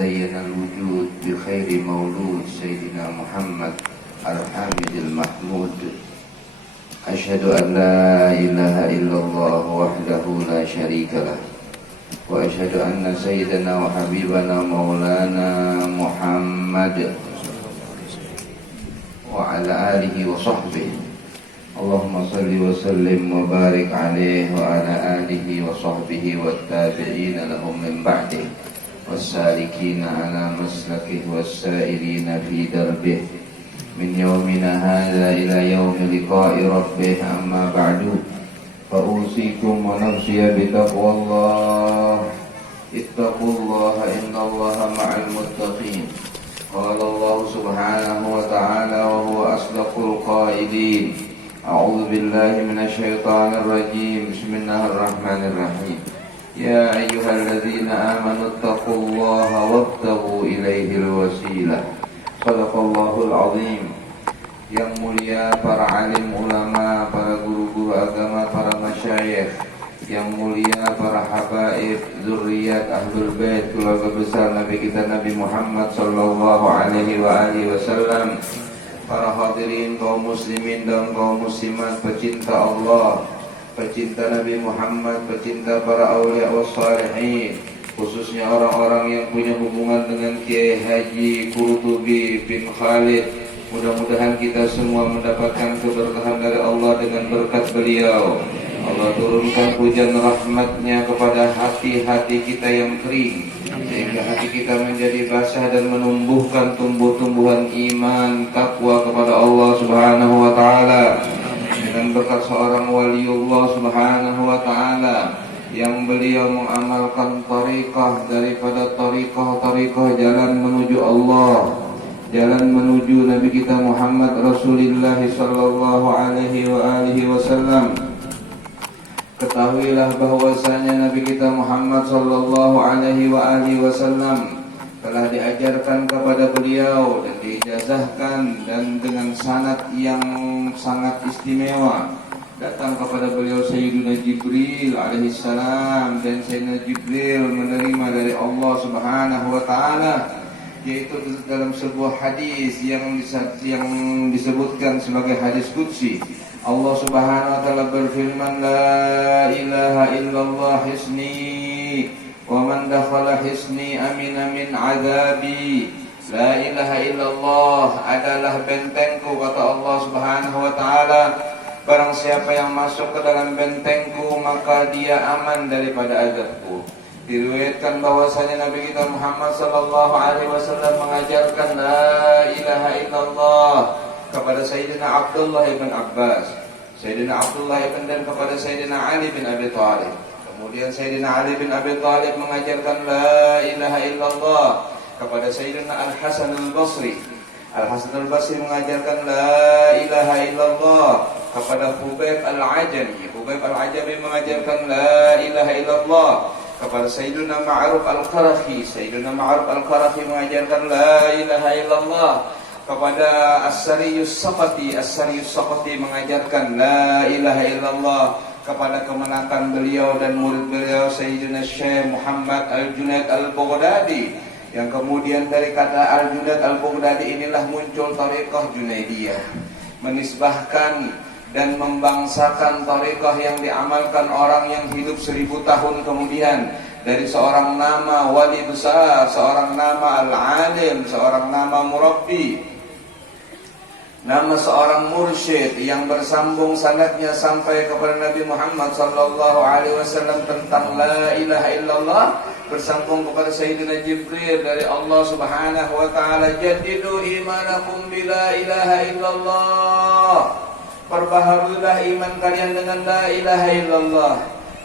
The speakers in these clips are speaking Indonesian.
زين الوجود بخير مولود سيدنا محمد الحامد المحمود. أشهد أن لا إله إلا الله وحده لا شريك له، وأشهد أن سيدنا وحبيبنا مولانا محمد وعلى آله وصحبه اللهم صل وسلم وبارك عليه وعلى آله وصحبه والتابعين لهم من بعده والسالكين على مسلكه والسائرين في دربه من يومنا هذا إلى يوم لقاء ربه. أما بعد فأوصيكم ونفسي بتقوى الله. اتقوا الله إن الله مع المتقين. قال الله سبحانه وتعالى وهو أصدق القائلين: أعوذ بالله من الشيطان الرجيم. بسم الله الرحمن الرحيم. يا أيها الذين آمنوا اتقوا الله وابتغوا إليه الوسيلة. صدق الله العظيم. Yang mulia para alim ulama, para guru-guru agama, para masyayikh, yang mulia para habaib, zurriyat ahlul bait, keluarga besar Nabi kita Nabi Muhammad sallallahu alaihi wasallam, para hadirin kaum muslimin dan kaum muslimat, pecinta Allah, pecinta Nabi Muhammad, pecinta para awliya wassalihin, khususnya orang-orang yang punya hubungan dengan Kiai Haji Qurtubi bin Khalid. Mudah-mudahan kita semua mendapatkan keberkahan dari Allah dengan berkat beliau. Allah turunkan hujan rahmatnya kepada hati-hati kita yang kering, sehingga hati kita menjadi basah dan menumbuhkan tumbuh-tumbuhan iman, takwa kepada Allah subhanahu wa ta'ala. Dengan berkat seorang waliullah subhanahu wa ta'ala yang beliau mengamalkan tariqah daripada tariqah jalan menuju Allah, jalan menuju Nabi kita Muhammad Rasulullah sallallahu alaihi wasallam. Ketahuilah bahwasanya Nabi kita Muhammad sallallahu alaihi wasallam telah diajarkan kepada beliau dan diijazahkan dan dengan sanad yang sangat istimewa datang kepada beliau Sayyidina Jibril alaihi salam, dan Sayyidina Jibril menerima dari Allah subhanahu wa ta'ala, yaitu dalam sebuah hadis yang disebutkan sebagai hadis qudsi. Allah subhanahu wa ta'ala berfirman, la ilaha illallah hisni wa man dakhala hisni amina min azabi. La ilaha illallah adalah bentengku, kata Allah subhanahu wa ta'ala. Barang siapa yang masuk ke dalam bentengku, maka dia aman daripada azabku. Diriwayatkan bahwasanya Nabi kita Muhammad sallallahu alaihi wasallam mengajarkan la ilaha illallah kepada Sayyidina Abdullah ibn Abbas, Sayyidina Abdullah ibn dan kepada Sayyidina Ali bin Abi Thalib. Kemudian Sayyidina Ali bin Abi Thalib mengajarkan la ilaha illallah kepada Sayyidina Al-Hasan Al-Basri. Al-Hasan Al-Basri mengajarkan la ilaha illallah kepada Hubayb Al-Ajami. Hubayb Al-Ajami mengajarkan la ilaha illallah kepada Sayyidina Ma'ruf Al-Qarafi. Sayyidina Ma'ruf Al-Qarafi mengajarkan la ilaha illallah kepada As-Sariyus Saqati. As-Sariyus Saqati mengajarkan la ilaha illallah kepada kemenakan beliau dan murid beliau Sayyidina Syekh Muhammad Al-Junaid Al-Baghdadi, yang kemudian dari kata Al-Junaid Al-Baghdadi inilah muncul tariqah Junaidiyah, menisbahkan dan membangsakan tariqah yang diamalkan orang yang hidup 1000 tahun kemudian, dari seorang nama wali besar, seorang nama al-alim, seorang nama murabbi, nama seorang mursyid yang bersambung sanadnya sampai kepada Nabi Muhammad sallallahu alaihi wasallam tentang la ilaha illallah, bersambung kepada Sayyidina Jibril dari Allah subhanahu wa ta'ala, jadidu imanakum bila ilaha illallah. Perbaharuilah iman kalian dengan la ilaha illallah.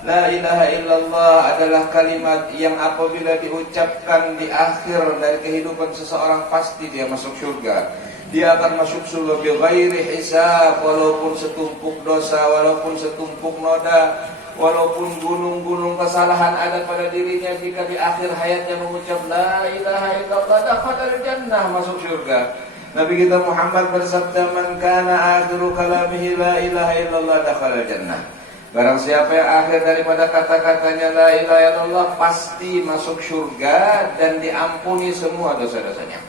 La ilaha illallah adalah kalimat yang apabila diucapkan di akhir dari kehidupan seseorang, pasti dia masuk surga. Dia akan masuk surga bi ghairi hisab, walaupun setumpuk dosa, walaupun setumpuk noda, walaupun gunung-gunung kesalahan ada pada dirinya, jika di akhir hayatnya mengucap la ilaha illallah, dakhala jannah, masuk surga. Nabi kita Muhammad bersabda, man kana akhiru kalamihi la ilaha illallah dakhala jannah. Barang siapa yang akhir daripada kata-katanya la ilaha illallah pasti masuk surga dan diampuni semua dosa-dosanya.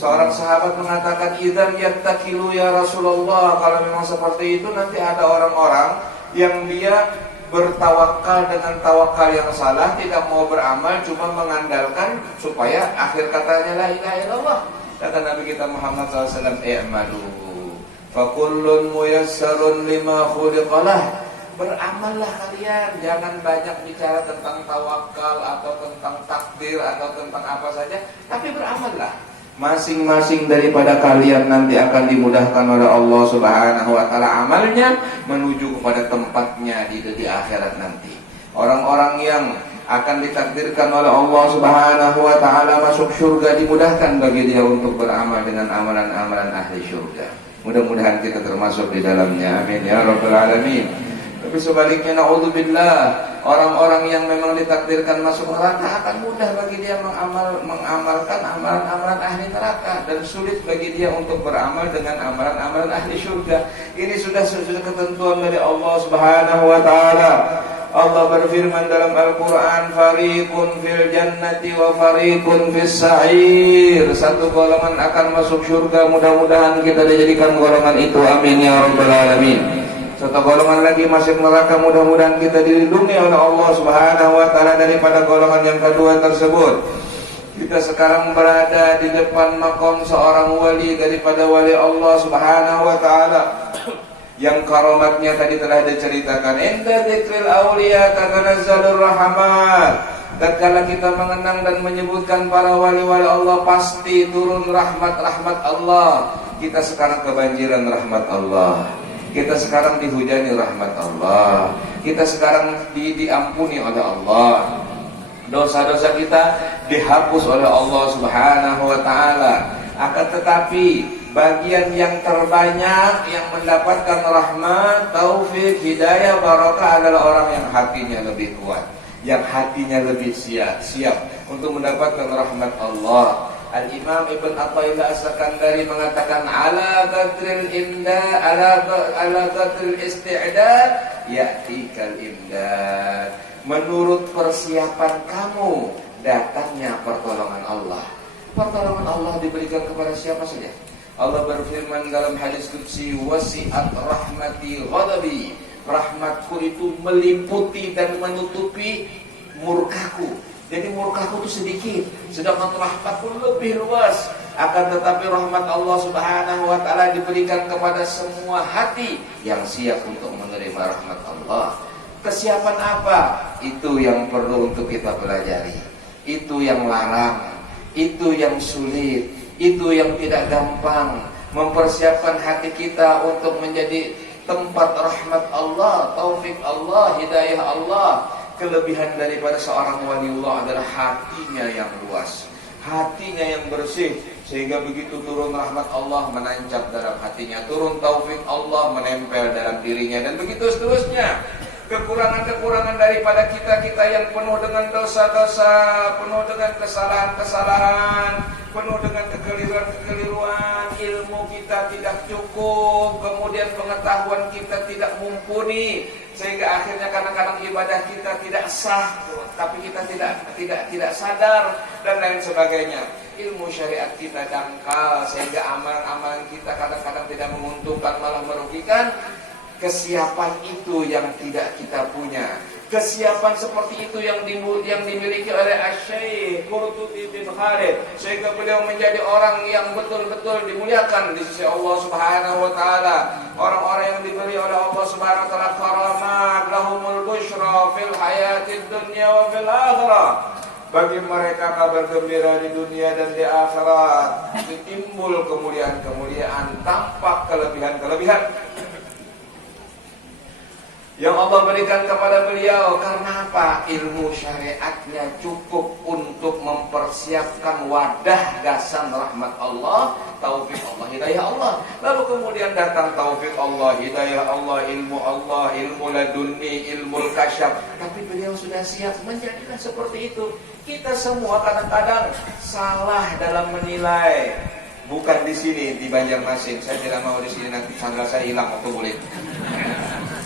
Seorang sahabat mengatakan, "Idzan yattakilu ya Rasulullah." Kalau memang seperti itu nanti ada orang-orang yang dia bertawakal dengan tawakal yang salah, tidak mau beramal, cuma mengandalkan supaya akhir katanya la ilaha illallah. Kata Nabi kita Muhammad SAW, "I'malu fa kullun muyassarun lima khuliqalah." Beramallah kalian, jangan banyak bicara tentang tawakal atau tentang takdir atau tentang apa saja, tapi beramallah. Masing-masing daripada kalian nanti akan dimudahkan oleh Allah Subhanahu wa taala amalnya menuju kepada tempatnya di akhirat nanti. Orang-orang yang akan ditakdirkan oleh Allah Subhanahu wa taala masuk surga dimudahkan bagi dia untuk beramal dengan amalan-amalan ahli surga. Mudah-mudahan kita termasuk di dalamnya. Amin ya rabbal alamin. Tapi sebaliknya, naudzubillah, orang-orang yang memang ditakdirkan masuk neraka akan mudah bagi dia mengamalkan amalan-amalan ahli neraka dan sulit bagi dia untuk beramal dengan amalan-amalan ahli surga. Ini sudah ketentuan dari Allah Subhanahu wa taala. Allah berfirman dalam Al-Qur'an, "Fariqun fil jannati wa fariqun fis sa'ir." Satu golongan akan masuk surga, mudah-mudahan kita dijadikan golongan itu. Amin ya rabbal alamin. Satu golongan lagi masuk neraka, mudah-mudahan kita dilindungi oleh Allah Subhanahu wa taala daripada golongan yang kedua tersebut. Kita sekarang berada di depan makom seorang wali daripada wali Allah Subhanahu wa taala yang karamatnya tadi telah diceritakan. Inda dzikril auliya tatanazzalur rahmat. Tatkala kita mengenang dan menyebutkan para wali-wali Allah, pasti turun rahmat-rahmat Allah. Kita sekarang kebanjiran rahmat Allah. Kita sekarang dihujani rahmat Allah. Kita sekarang diampuni oleh Allah. Dosa-dosa kita dihapus oleh Allah Subhanahu wa taala. Akan tetapi bagian yang terbanyak yang mendapatkan rahmat, taufik, hidayah, barakah adalah orang yang hatinya lebih kuat, yang hatinya lebih siap untuk mendapatkan rahmat Allah. Al-Imam Ibn Athaillah As-Sakandari mengatakan, ala qadril isti'dad ya'tikal imdad. Menurut persiapan kamu datangnya pertolongan Allah. Pertolongan Allah diberikan kepada siapa saja. Allah berfirman dalam hadis qudsi, wasi'at rahmati ghadabi. Rahmatku itu meliputi dan menutupi murkaku. Jadi murkaku itu sedikit, sedangkan rahmatku lebih luas. Akan tetapi rahmat Allah Subhanahu wa taala diberikan kepada semua hati yang siap untuk menerima rahmat Allah. Kesiapan apa? Itu yang perlu untuk kita pelajari. Itu yang larang, itu yang sulit, itu yang tidak gampang. Mempersiapkan hati kita untuk menjadi tempat rahmat Allah, taufik Allah, hidayah Allah. Kelebihan daripada seorang waliullah adalah hatinya yang luas, hatinya yang bersih, sehingga begitu turun rahmat Allah menancap dalam hatinya, turun taufik Allah menempel dalam dirinya, dan begitu seterusnya. Kekurangan-kekurangan daripada kita yang penuh dengan dosa-dosa, penuh dengan kesalahan-kesalahan, penuh dengan kekeliruan-kekeliruan, ilmu kita tidak cukup, kemudian pengetahuan kita tidak mumpuni, sehingga akhirnya kadang-kadang ibadah kita tidak sah, tapi kita tidak sadar, dan lain sebagainya. Ilmu syariat kita dangkal, sehingga amalan-amalan kita kadang-kadang tidak menguntungkan, malah merugikan. Kesiapan itu yang tidak kita punya. Kesiapan seperti itu yang dimiliki oleh Asy-Syaikh Qurtubi bin Khalid, sehingga beliau menjadi orang yang betul-betul dimuliakan di sisi Allah Subhanahu wa taala. Orang-orang yang diberi oleh Allah Subhanahu wa taala karamat, lahumul busyra fil hayatid dunya wa fil akhirah. Bagi mereka kabar gembira di dunia dan di akhirat. Timbul kemuliaan-kemuliaan, tampak kelebihan-kelebihan yang Allah berikan kepada beliau. Karena apa? Ilmu syariatnya cukup untuk mempersiapkan wadah gasan rahmat Allah, taufik Allah, hidayah Allah. Lalu kemudian datang taufik Allah, hidayah Allah, ilmu laduni, ilmu kasyaf. Tapi beliau sudah siap menjadikan seperti itu. Kita semua kadang-kadang salah dalam menilai. Bukan di sini, di Banjarmasin. Saya tidak mau di sini, nanti sandal saya hilang atau boleh.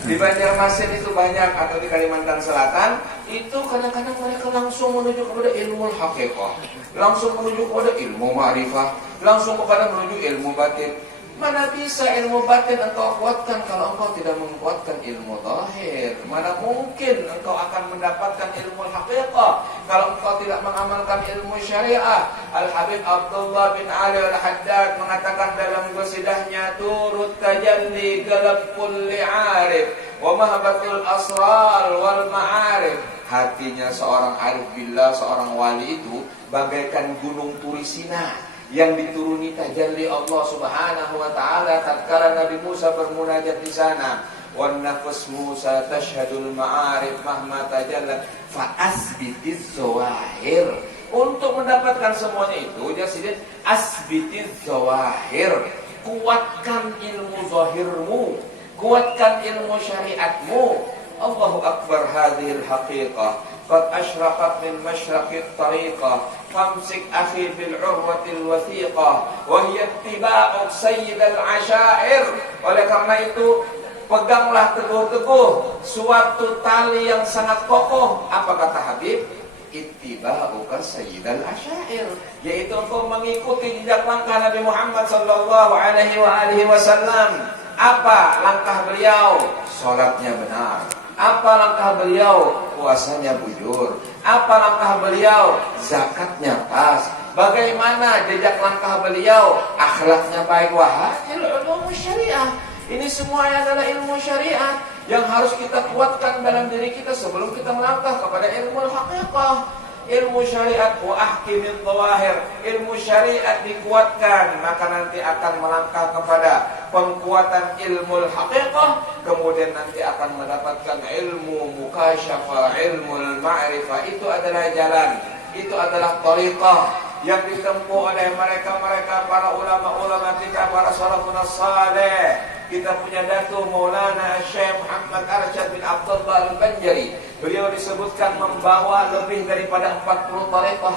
Di Banjarmasin itu banyak, atau di Kalimantan Selatan itu kadang-kadang mereka langsung menuju kepada ilmu haqiqah, langsung menuju kepada ilmu ma'rifah, langsung kepada menuju ilmu batin. Mana bisa ilmu batin engkau kuatkan kalau engkau tidak menguatkan ilmu zahir? Mana mungkin engkau akan mendapatkan ilmu haqiqah kalau engkau tidak mengamalkan ilmu syariah? Al-Habib Abdullah bin Ali Al-Haddad mengatakan dalam qasidahnya, turut tajalli qalb kulli arif wa mahbatul asrar wal ma'arif. Hatinya seorang arif billah, seorang wali itu bagaikan gunung Turisina yang dituruni tajalli Allah Subhanahu wa taala tatkala Nabi Musa bermunajat di sana. Wan nafs Musa tashhadul ma'arif mahma tajallat fa asbitiz zawahir. Untuk mendapatkan semuanya itu jadi asbitiz zawahir, kuatkan ilmu zahirmu, kuatkan ilmu syariatmu. Allahu akbar, hadhil haqiqah qad ashraqat min masyraqit tariqah famsik akhi bil urwatil wathiqah wa hiya ittiba'u sayyidil asyair. Oleh karena itu peganglah teguh-teguh suatu tali yang sangat kokoh. Apa kata Habib? Ittiba'u sayyidil asyair, yaitu engkau mengikuti jejak langkah Nabi Muhammad sallallahu alaihi wasallam. Apa langkah beliau? Salatnya benar. Apa langkah beliau? Puasanya bujur. Apa langkah beliau? Zakatnya pas. Bagaimana jejak langkah beliau? Akhlaknya baik. Wahadil ulum syariah. Ini semuanya adalah ilmu syariat yang harus kita kuatkan dalam diri kita sebelum kita melangkah kepada ilmu haqiqah. Ilmu syariat wa ahkimil zawahir, ilmu syariat dikuatkan, maka nanti akan melangkah kepada pengkuatan ilmu haqiqah, kemudian nanti akan mendapatkan ilmu mukasyafah, ilmu ma'rifah. Itu adalah jalan, itu adalah thariqah yang ditempuh oleh mereka-mereka para ulama-ulama kita, para salafun saleh. Kita punya Datuk Maulana Syekh Muhammad Arsyad bin Abdullah Al-Banjari. Beliau disebutkan membawa lebih daripada 40 thariqah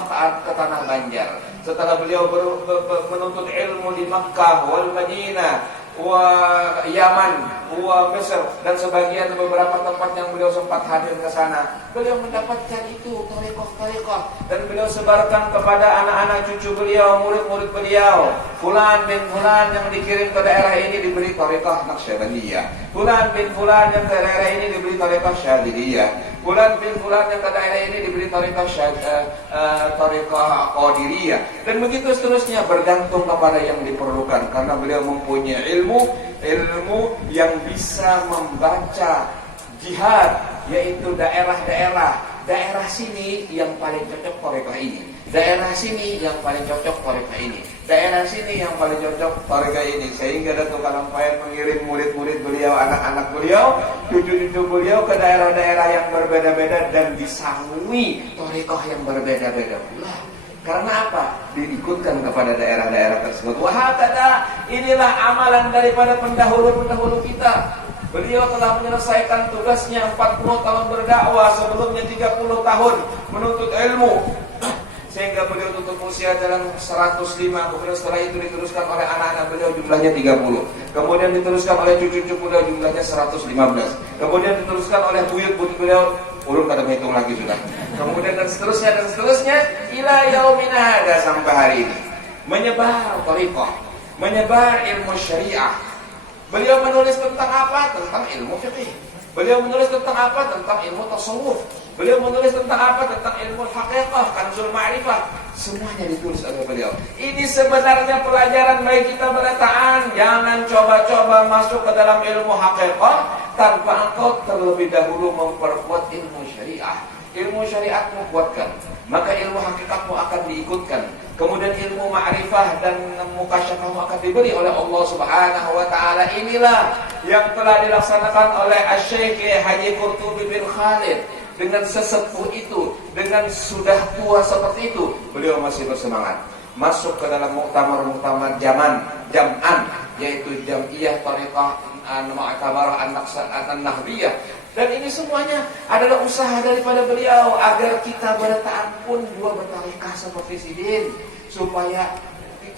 ke tanah Banjar. Setelah beliau menuntut ilmu di Makkah wal Madinah wa Yaman wa Mesir dan sebagian beberapa tempat yang beliau sempat hadir ke sana, beliau mendapatkan itu thariqah dan beliau sebarkan kepada anak-anak cucu beliau, murid-murid beliau. Fulan bin fulan yang dikirim ke daerah ini diberi thariqah Naqsyabandiyah, fulan bin fulan yang ke daerah ini diberi thariqah Syadziliyah, fulan bin fulan yang ke daerah ini diberi thariqah Qadiriyah, dan begitu seterusnya, bergantung kepada yang diperlukan karena beliau mempunyai ilmu yang bisa membaca jihad, yaitu daerah sini yang paling cocok thariqah ini, daerah sini yang paling cocok thariqah ini, daerah sini yang paling cocok thariqah ini, sehingga Datuk Kalampayan mengirim murid-murid beliau, anak-anak beliau, cucu-cucu beliau ke daerah-daerah yang berbeda-beda dan disangui thariqah yang berbeda-beda pula. Karena apa? Diikutkan kepada daerah-daerah tersebut. Wahakada, inilah amalan daripada pendahulu-pendahulu kita. Beliau telah menyelesaikan tugasnya 40 tahun berdakwah, sebelumnya 30 tahun menuntut ilmu. Sehingga beliau tutup usia dalam 105. Kemudian setelah itu diteruskan oleh anak-anak beliau, jumlahnya 30. Kemudian diteruskan oleh cucu-cucu beliau, jumlahnya 115. Kemudian diteruskan oleh buyut-buyut beliau, urut kada menghitung lagi sudah. Kemudian dan seterusnya ila yaumina hada, sampai hari ini menyebar thariqah, menyebar ilmu syariah. Beliau menulis tentang apa? Tentang ilmu fiqih. Beliau menulis tentang apa? Tentang ilmu tasawuf. Beliau menulis tentang apa? Tentang ilmu haqiqah, kanzul ma'rifah. Semuanya ditulis oleh beliau. Ini sebenarnya pelajaran bagi kita berataan. Jangan coba-coba masuk ke dalam ilmu haqiqah tanpa engkau terlebih dahulu memperkuat ilmu syariah. Ilmu syariatmu kuatkan, maka ilmu hakikatmu akan diikutkan. Kemudian ilmu ma'rifah dan mukasyafahmu akan diberi oleh Allah Subhanahu wa taala. Inilah yang telah dilaksanakan oleh Asy-Syaikh Haji Qurtubi bin Khalid. Dengan sesepuh itu, dengan sudah tua seperti itu, beliau masih bersemangat masuk ke dalam muktamar-muktamar jam'an, yaitu Jam'iyah Thariqah Mu'tabarah An-Nahdiyah. Dan ini semuanya adalah usaha daripada beliau agar kita berataan pun juga bertarikah seperti Sidin, supaya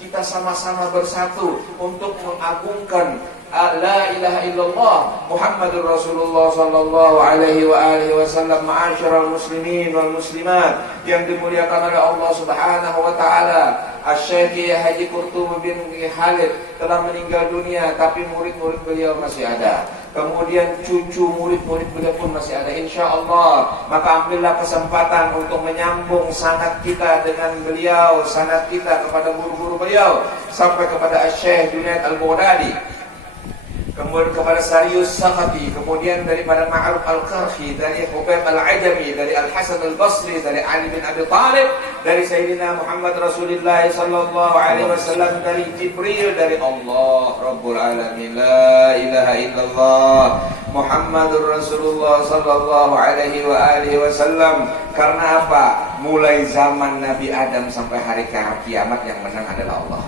kita sama-sama bersatu untuk mengagungkan la ilaha illallah Muhammadur Rasulullah sallallahu alaihi wa alihi wasallam. Ma'asyiral muslimin wal muslimat yang dimuliakan oleh Allah Subhanahu wa taala, Asy-Syaikh Haji Qurtubi bin Khalid telah meninggal dunia, tapi murid-murid beliau masih ada. Kemudian cucu murid-murid beliau pun masih ada, insyaallah. Maka ambillah kesempatan untuk menyambung sanad kita dengan beliau, sanad kita kepada guru-guru beliau sampai kepada Asy-Syaikh Junaid Al-Baghdadi, kemudian kepada Sarius Saqati, kemudian daripada Ma'ruf Al-Qarhi, dari Hubayb Al-Ajami, dari Al-Hasan Al-Basri, dari Ali bin Abi Thalib, dari Sayyidina Muhammad Rasulullah sallallahu alaihi wasallam, dari Jibril, dari Allah Rabbul Alamin. La ilaha illallah Muhammadur Rasulullah sallallahu alaihi wa alihi wasallam. Karena apa? Mulai zaman Nabi Adam sampai hari kiamat yang menang adalah Allah.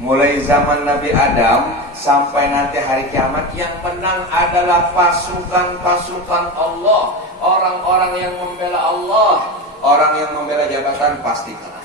Mulai zaman Nabi Adam sampai nanti hari kiamat yang menang adalah pasukan-pasukan Allah. Orang-orang yang membela Allah. Orang yang membela jabatan pasti kalah.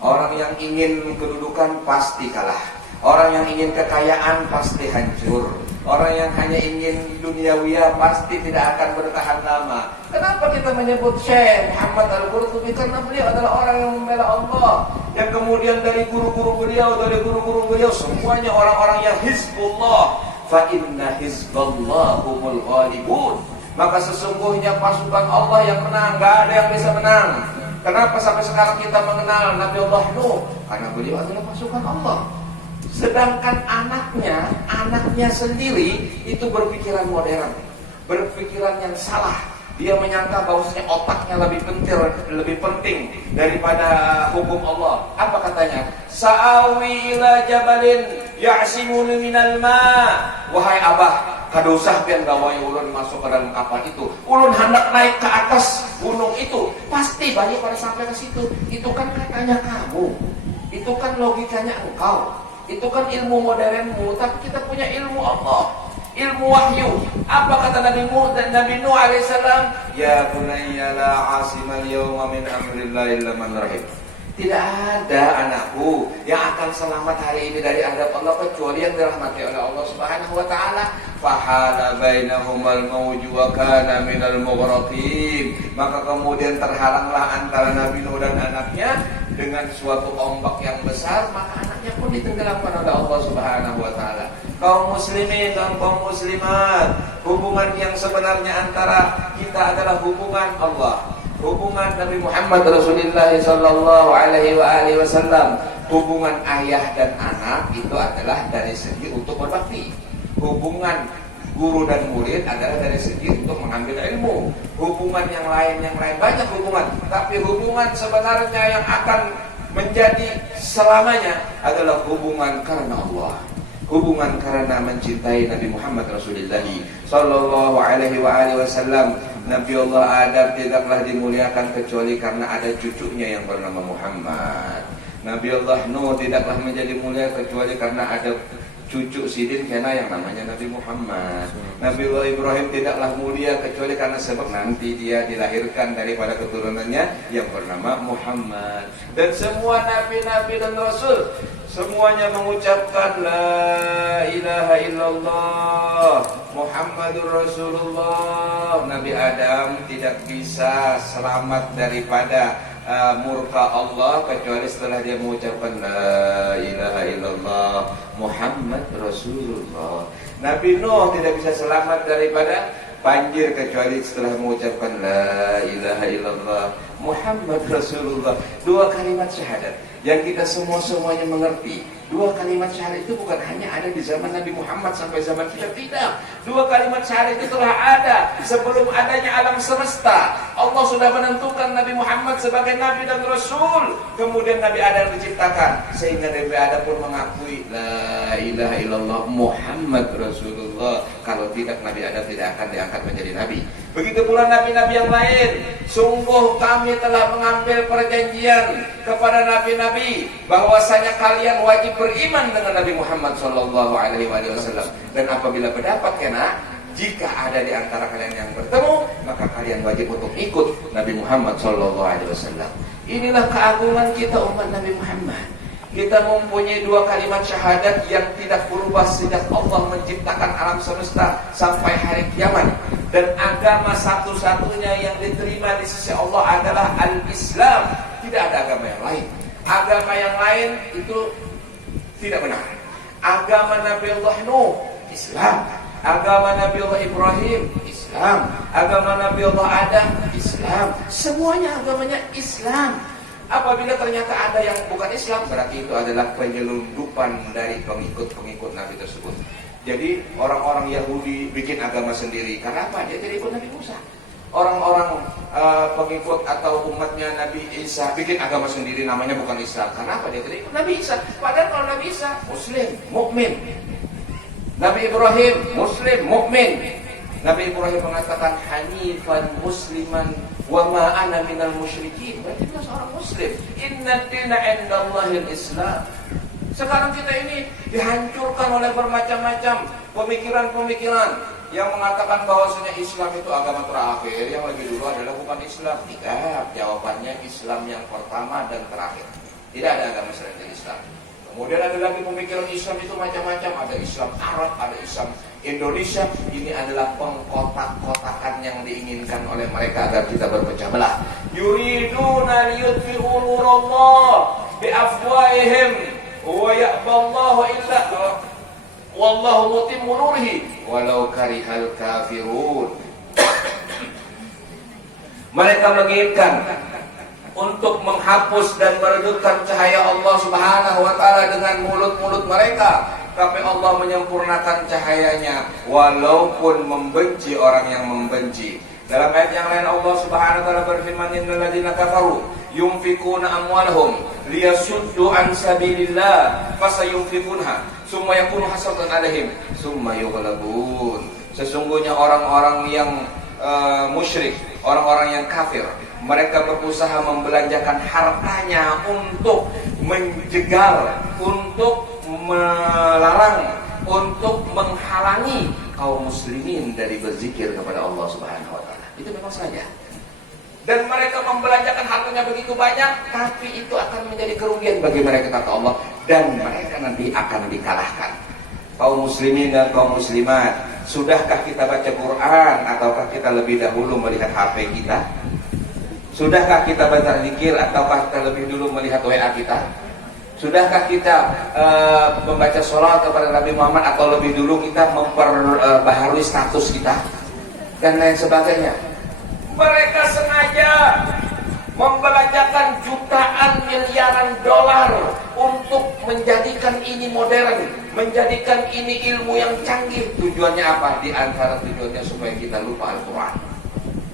Orang yang ingin kedudukan pasti kalah. Orang yang ingin kekayaan pasti hancur. Orang yang hanya ingin duniawiyah pasti tidak akan bertahan lama. Kenapa kita menyebut Syekh Muhammad Al-Qurtubi? Karena beliau adalah orang yang membela Allah. Yang kemudian dari guru-guru beliau semuanya orang-orang yang hizbullah. Fa inna hizballah humul ghalibun. Maka sesungguhnya pasukan Allah yang menang, gak ada yang bisa menang. Kenapa sampai sekarang kita mengenal Nabi Allah Nuh? Karena beliau adalah pasukan Allah. Sedangkan anaknya sendiri itu berpikiran modern, berpikiran yang salah. Dia menyangka bahwasanya otaknya lebih penting daripada hukum Allah. Apa katanya? Sa'awi ila jabalin ya'simuni minal ma'. Wahai abah, kadosah pian gawai ulun masuk ke dalam kapal itu. Ulun hendak naik ke atas gunung itu. Pasti banyak pada sampai ke situ. Itu kan katanya kamu. Itu kan logikanya engkau. Itu kan ilmu modernmu, tapi kita punya ilmu Allah, ilmu wahyu. Apa kata Nabi Nuh alaihissalam? Ya bunayya la asimal yawma min amrillah illa man rahim. Tidak ada anakku yang akan selamat hari ini dari adab Allah kecuali yang dirahmati oleh Allah Subhanahu wa taala. Fahala bainahumal mawju wa kana minal mughraqin. Maka kemudian terhalanglah antara Nabi Nuh dan anaknya dengan suatu ombak yang besar, maka anaknya pun ditenggelamkan oleh Allah Subhanahu wa taala. Kaum muslimin dan kaum muslimat, hubungan yang sebenarnya antara kita adalah hubungan Allah, hubungan Nabi Muhammad Rasulullah sallallahu alaihi wasallam. Hubungan ayah dan anak itu adalah dari segi untuk berbakti. Hubungan guru dan murid adalah dari segi untuk mengambil ilmu. Hubungan yang lain banyak hubungan, tapi hubungan sebenarnya yang akan menjadi selamanya adalah hubungan karena Allah, hubungan karena mencintai Nabi Muhammad Rasulullah sallallahu alaihi wasallam. Nabi Allah Adam tidaklah dimuliakan kecuali karena ada cucunya yang bernama Muhammad. Nabi Allah Nuh tidaklah menjadi mulia kecuali karena ada cucu sidin kena yang namanya Nabi Muhammad. Nabi Allah Ibrahim tidaklah mulia kecuali karena sebab nanti dia dilahirkan daripada keturunannya yang bernama Muhammad. Dan semua nabi-nabi dan rasul semuanya mengucapkan la ilaha illallah Muhammadur Rasulullah. Nabi Adam tidak bisa selamat daripada murka Allah kecuali setelah dia mengucapkan la ilaha illallah Muhammad Rasulullah. Nabi Nuh tidak bisa selamat daripada banjir kecuali setelah mengucapkan la ilaha illallah Muhammad Rasulullah. Dua kalimat syahadat yang kita semuanya mengerti. Dua kalimat syahadat itu bukan hanya ada di zaman Nabi Muhammad sampai zaman kita, tidak. Dua kalimat syahadat itu telah ada sebelum adanya alam semesta. Allah sudah menentukan Nabi Muhammad sebagai Nabi dan Rasul. Kemudian Nabi Adam diciptakan, sehingga Nabi Adam pun mengakui la ilaha illallah Muhammad Rasulullah. Kalau tidak, Nabi Adam tidak akan diangkat menjadi Nabi. Begitu pula nabi-nabi yang lain. Sungguh kami telah mengambil perjanjian kepada nabi-nabi bahwasanya kalian wajib beriman dengan Nabi Muhammad sallallahu alaihi wasallam. Dan apabila berdapat kena, jika ada di antara kalian yang bertemu, maka kalian wajib untuk ikut Nabi Muhammad sallallahu alaihi wasallam. Inilah keagungan kita umat Nabi Muhammad. Kita mempunyai dua kalimat syahadat yang tidak berubah sejak Allah menciptakan alam semesta sampai hari kiamat. Dan agama satu-satunya yang diterima di sisi Allah adalah Al-Islam. Tidak ada agama yang lain. Agama yang lain itu tidak benar. Agama Nabi Allah Nuh, Islam. Agama Nabi Allah Ibrahim, Islam. Agama Nabi Allah Adam, Islam. Semuanya agamanya Islam. Apabila ternyata ada yang bukan Islam, berarti itu adalah penyelundupan dari pengikut-pengikut Nabi tersebut. Jadi orang-orang Yahudi bikin agama sendiri. Karena apa? Dia tidak ikut Nabi Musa. Orang-orang pengikut atau umatnya Nabi Isa bikin agama sendiri, namanya bukan Islam. Karena apa? Dia tidak ikut Nabi Isa. Padahal kalau Nabi Isa Muslim, mukmin. Nabi Ibrahim Muslim, mukmin. Nabi Ibrahim mengatakan hanifan musliman wa ma ana minal musyrikin. Berarti dia seorang muslim. Inna dina 'indallahil Islam. Sekarang kita ini dihancurkan oleh bermacam-macam pemikiran-pemikiran yang mengatakan bahwasanya Islam itu agama terakhir, yang lebih dulu adalah bukan Islam. Tidak, jawabannya Islam yang pertama dan terakhir. Tidak ada agama selain Islam. Kemudian ada lagi pemikiran Islam itu macam-macam. Ada Islam Arab, ada Islam Indonesia. Ini adalah pengkotak-kotakan yang diinginkan oleh mereka agar kita berpecah belah. Yuriduna liyutfi'u nurallah biafwahihim wa ya'ballahu illa wallahu mutimmu nurihi walau karihal kafirun. Mereka menginginkan untuk menghapus dan meredupkan cahaya Allah Subhanahu wa taala dengan mulut-mulut mereka, tapi Allah menyempurnakan cahayanya walaupun membenci orang yang membenci. Dalam ayat yang lain Allah Subhanahu wa taala berfirman, innal ladzina kafaru yunfikuna amwalahum liyasuddu an sabilillah fasayunfikunha summa yakunu hasratan alaihim summa yughlabun. Sesungguhnya orang-orang yang musyrik, orang-orang yang kafir, mereka berusaha membelanjakan hartanya untuk menjegal, untuk melarang, untuk menghalangi kaum muslimin dari berzikir kepada Allah Subhanahu wa taala. Itu memang saja. Dan mereka membelanjakan hartanya begitu banyak, tapi itu akan menjadi kerugian bagi mereka kata Allah, dan mereka nanti akan dikalahkan. Kaum muslimin dan kaum muslimat, sudahkah kita baca Quran ataukah kita lebih dahulu melihat HP kita? Sudahkah kita baca zikir ataukah kita lebih dulu melihat WA kita? Sudahkah kita membaca sholat kepada Nabi Muhammad atau lebih dulu kita memperbaharui status kita? Dan lain sebagainya. Mereka sengaja membelanjakan jutaan miliaran dolar untuk menjadikan ini modern, menjadikan ini ilmu yang canggih. Tujuannya apa? Di antara tujuannya supaya kita lupa Al-Quran.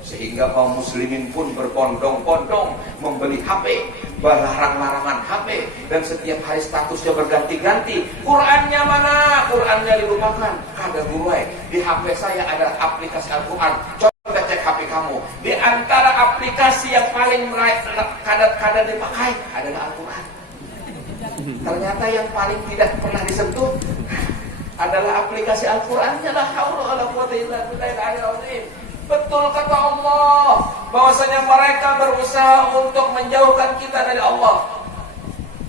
Sehingga kaum muslimin pun berbondong-bondong membeli HP, berlarang-larangan HP, dan setiap hari statusnya berganti-ganti. Qurannya mana? Qurannya dilupakan. Kada guruai, di HP saya ada aplikasi Al-Quran. Coba cek HP kamu. Di antara aplikasi yang paling kadang dipakai adalah Al-Quran. Ternyata yang paling tidak pernah disentuh adalah aplikasi Al-Qurannya. La haula wala quwwata illa billahil aliyyil azim. Betul kata Allah bahwasanya mereka berusaha untuk menjauhkan kita dari Allah.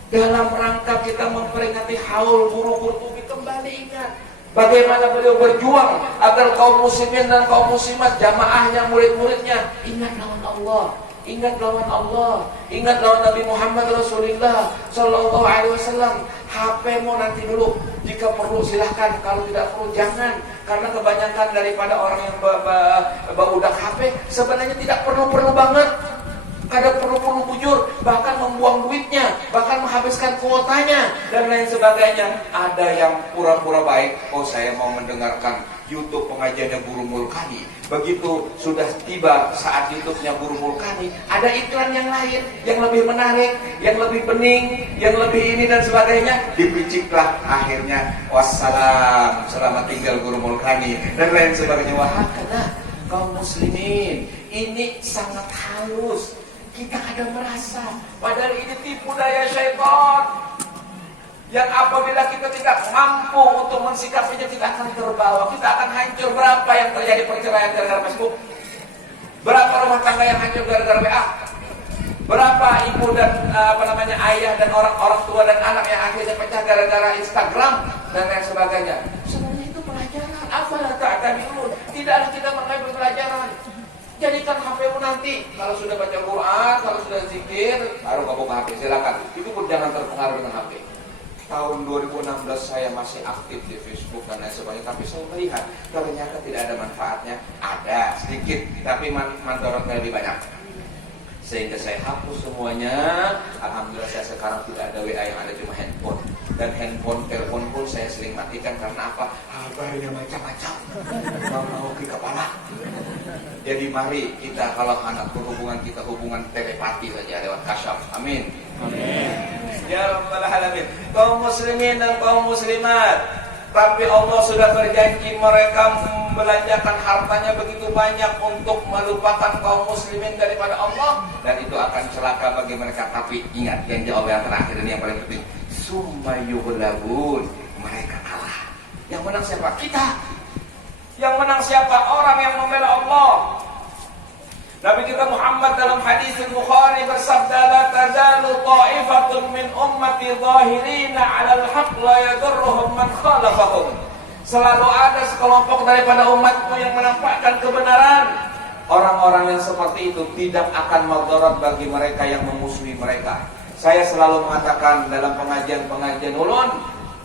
Dalam rangka kita memperingati haul Guru Qurtubi, kembali ingat bagaimana beliau berjuang agar kaum muslimin dan kaum muslimat, jamaahnya, murid-muridnya ingat lawan Allah, ingat lawan Allah, ingat lawan Nabi Muhammad Rasulullah Sallallahu Alaihi Wasallam. HP mau nanti dulu, jika perlu silahkan, kalau tidak perlu jangan. Karena kebanyakan daripada orang yang berudak HP sebenarnya tidak perlu-perlu banget, kada perlu-perlu bujur, bahkan membuang duitnya, bahkan menghabiskan kuotanya dan lain sebagainya. Ada yang pura-pura baik, oh saya mau mendengarkan YouTube pengajiannya Guru Mulkani. Begitu sudah tiba saat YouTube-nya Guru Mulkani, ada iklan yang lain, yang lebih menarik, yang lebih bening, yang lebih ini dan sebagainya. Dipiciklah akhirnya, wassalam, selamat tinggal Guru Mulkani dan lain sebagainya. Wahakala kaum muslimin, ini sangat halus. Kita kadang merasa padahal ini tipu daya syaitan, yang apabila kita tidak mampu untuk mensikapinya, kita akan terbawa, kita akan hancur. Berapa yang terjadi perceraian gara-gara Facebook? Berapa rumah tangga yang hancur gara-gara WA? Berapa ibu dan ayah dan orang tua dan anak yang akhirnya pecah gara-gara Instagram dan lain sebagainya. Sebenarnya itu pelajaran. Apalah ta'tabi'un. Tidak harus kita mengambil pelajaran. Jadikan HPmu nanti kalau sudah baca Quran, kalau sudah zikir, baru kamu ke HP. Silakan. Itu pun jangan terpengaruh dengan HP. Tahun 2016 saya masih aktif di Facebook dan lain sebagainya, tapi saya melihat ternyata tidak ada manfaatnya. Ada sedikit, tapi manfaatnya lebih banyak. Sehingga saya hapus semuanya. Alhamdulillah saya sekarang tidak ada WA, yang ada cuma handphone. Dan handphone, telepon pun saya sering matikan karena apa? Kabarnya macam-macam. Mau ke kepala. Jadi mari kita kalau anak berhubungan, kita hubungan telepati saja lewat kasyaf. Amin. Amin. Ya Rabbal Alamin. Kaum muslimin dan kaum muslimat, tapi Allah sudah berjanji mereka membelanjakan hartanya begitu banyak untuk melupakan kaum muslimin daripada Allah, dan itu akan celaka bagi mereka. Tapi ingat janji Allah yang terakhir ini yang paling penting. Summa yughlabun, mereka kalah. Yang menang siapa? Kita. Yang menang siapa? Orang yang membela Allah. Nabi kita Muhammad dalam hadis Bukhari bersabda, la tazalu ta'ifatun min ummati zahirina 'alal haqq la yadurruhum man khalafahum. Selalu ada sekelompok daripada umatmu yang menampakkan kebenaran. Orang-orang yang seperti itu tidak akan mudarat bagi mereka yang memusuhi mereka. Saya selalu mengatakan dalam pengajian-pengajian ulun,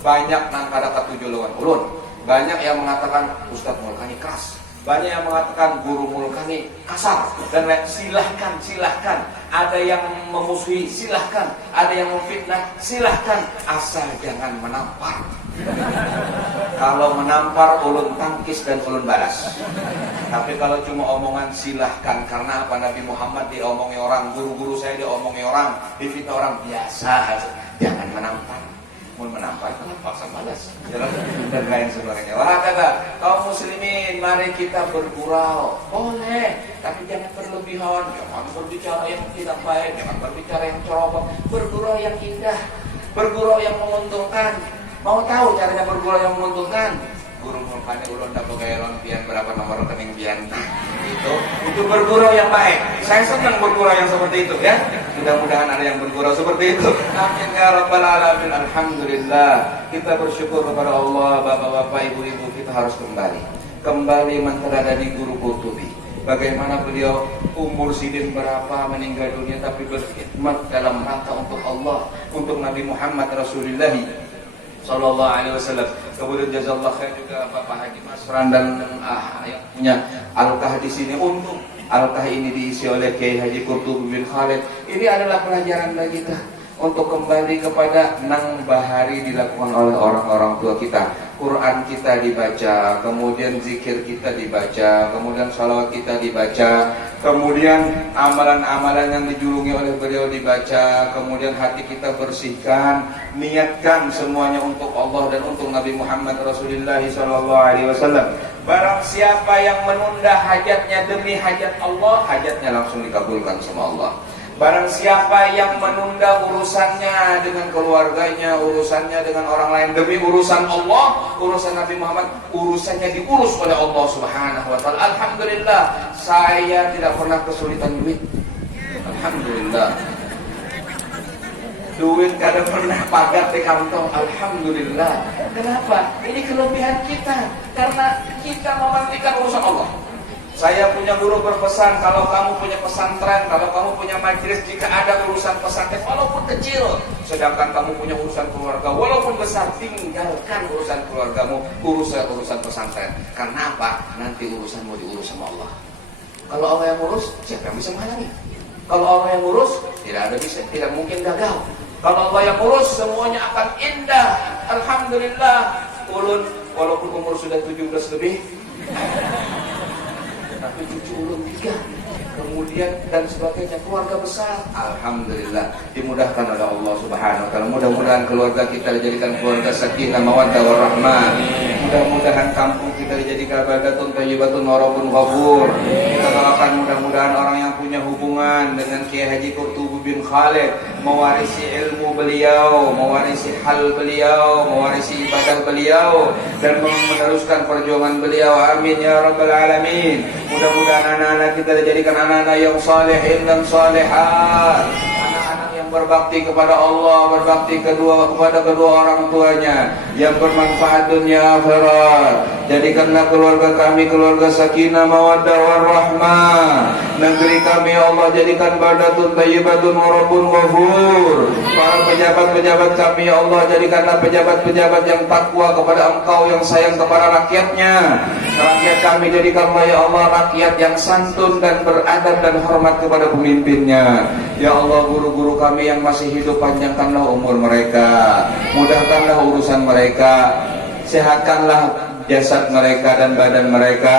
banyak nang kada katuju lawan ulun. Banyak yang mengatakan Ustaz Mulkani keras. Banyak yang mengatakan guru Mulkani kasar. Dan silahkan. Ada yang memusuhi, silahkan. Ada yang memfitnah, silahkan. Asal jangan menampar. Kalau menampar ulun tangkis dan ulun balas. Tapi kalau cuma omongan silahkan. Karena apa? Nabi Muhammad diomongi orang, guru-guru saya diomongi orang, difitnah orang, biasa. Jangan menampar. Mau menampar, paksa balas. Dan lain sebagainya. Wah kata kaum muslimin, mari kita bergurau. Boleh, tapi jangan berlebihan. Jangan berbicara yang tidak baik, jangan berbicara yang ceroboh. Bergurau yang indah, bergurau yang menguntungkan. Mau tahu caranya bergurau yang menguntungkan? Guru Mulkani ulun dapat gaelon pian berapa nomor rekening pian. Itu bergurau yang baik. Saya senang bergurau yang seperti itu ya. Mudah-mudahan ada yang bergurau seperti itu. Amin ya Rabbal Alamin. Alhamdulillah. Kita bersyukur kepada Allah. Bapak-bapak, ibu-ibu, kita harus kembali menterada di Guru Qurtubi. Bagaimana beliau umur sidin berapa meninggal dunia, tapi berkhidmat dalam rangka untuk Allah, untuk Nabi Muhammad Rasulullah Sallallahu Alaihi Wasallam. Kemudian jazallah khair juga Bapak Haji Masran dan yang punya alkah di sini. Untuk alkah ini diisi oleh Kiai Haji Qurtubi bin Khalid. Ini adalah pelajaran bagi kita untuk kembali kepada nang bahari dilakukan oleh orang-orang tua kita. Quran kita dibaca, kemudian zikir kita dibaca, kemudian salawat kita dibaca, kemudian amalan-amalan yang dijulungi oleh beliau dibaca, kemudian hati kita bersihkan, niatkan semuanya untuk Allah dan untuk Nabi Muhammad Rasulullah SAW. Barang siapa yang menunda hajatnya demi hajat Allah, hajatnya langsung dikabulkan sama Allah. Barang siapa yang menunda urusannya dengan keluarganya, urusannya dengan orang lain demi urusan Allah, urusan Nabi Muhammad, urusannya diurus oleh Allah Subhanahu wa taala. Alhamdulillah, saya tidak pernah kesulitan duit. Alhamdulillah. Duit kada pernah pagat di kantong. Alhamdulillah. Kenapa? Ini kelebihan kita karena kita memantikan urusan Allah. Saya punya guru berpesan, kalau kamu punya pesantren, kalau kamu punya majelis, jika ada urusan pesantren walaupun kecil, sedangkan kamu punya urusan keluarga walaupun besar, tinggalkan urusan keluargamu, urusan pesantren. Karena apa? Nanti urusanmu diurus sama Allah. Kalau Allah yang urus, siapa yang bisa menghalangi? Kalau Allah yang urus, tidak mungkin gagal. Kalau Allah yang urus, semuanya akan indah. Alhamdulillah. Ulun walaupun umur sudah 17 lebih, tapi cucu ulun 3, kemudian dan sebagainya, keluarga besar. Alhamdulillah, dimudahkan oleh Allah Subhanahu wa taala. Mudah-mudahan keluarga kita dijadikan keluarga sakinah mawaddah warahmah. Mudah-mudahan kampung kita dijadikan baldatun thayyibatun warabun ghafur. Kita doakan mudah-mudahan orang yang punya hubungan dengan Kiai Haji Qurtubi bin Khalid, mewarisi ilmu beliau, mewarisi hal beliau, mewarisi ibadah beliau, dan meneruskan perjuangan beliau. Amin ya rabbal alamin. Mudah-mudahan anak-anak kita dijadikan anak-anak yang salihin dan salihat, berbakti kepada Allah, berbakti kepada kedua orang tuanya, yang bermanfaat dunia akhirat. Jadikanlah keluarga kami keluarga sakinah mawaddah warahmah. Negeri kami ya Allah jadikan baldatun thayyibatun wa rabbun ghafur. Para pejabat-pejabat kami ya Allah jadikanlah pejabat-pejabat yang takwa kepada Engkau, yang sayang kepada rakyatnya. Rakyat kami jadikanlah ya Allah rakyat yang santun dan beradab dan hormat kepada pemimpinnya. Ya Allah, guru-guru kami yang masih hidup, panjangkanlah umur mereka, mudahkanlah urusan mereka, sehatkanlah jasad mereka dan badan mereka,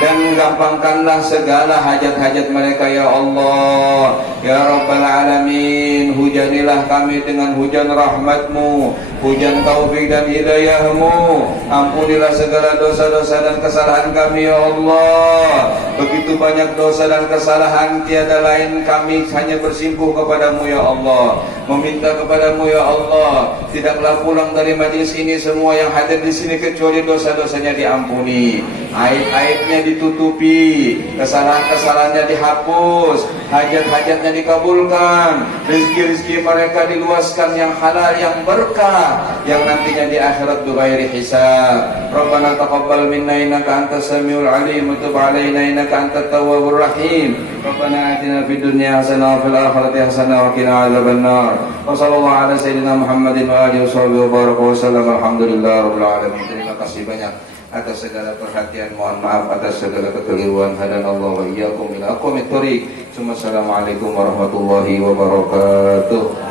dan gampangkanlah segala hajat-hajat mereka ya Allah ya Rabbal Alamin. Hujanilah kami dengan hujan rahmat-Mu, hujan taufik dan hidayah-Mu. Ampunilah segala dosa-dosa dan kesalahan kami ya Allah. Begitu banyak dosa dan kesalahan, tiada lain kami hanya bersimpuh kepadamu ya Allah, meminta kepadamu ya Allah. Tidaklah pulang dari majlis ini semua yang hadir di sini kecuali dosa-dosanya diampuni, aib-aibnya ditutupi, kesalahan-kesalahannya dihapus, hajat-hajatnya dikabulkan, rezeki-rezeki mereka diluaskan yang halal, yang berkah, yang nantinya di akhirat bighairi hisab. Rabbana taqabbal minna innaka antas samiul alim wa tub alaina innaka antat tawwabur rahim. Rabbana atina fid dunya hasanah wa fil akhirati hasanah wa qina adzabannar. Wa sallallahu ala sayyidina Muhammadin wa alihi washabihi wa baraka wa sallam. Alhamdulillahirabbil alamin. Terima kasih banyak atas segala perhatian. Mohon maaf atas segala kekeliruan. Hadanallahu wa iyyakum ila aqwamit thoriq. Assalamualaikum warahmatullahi wabarakatuh.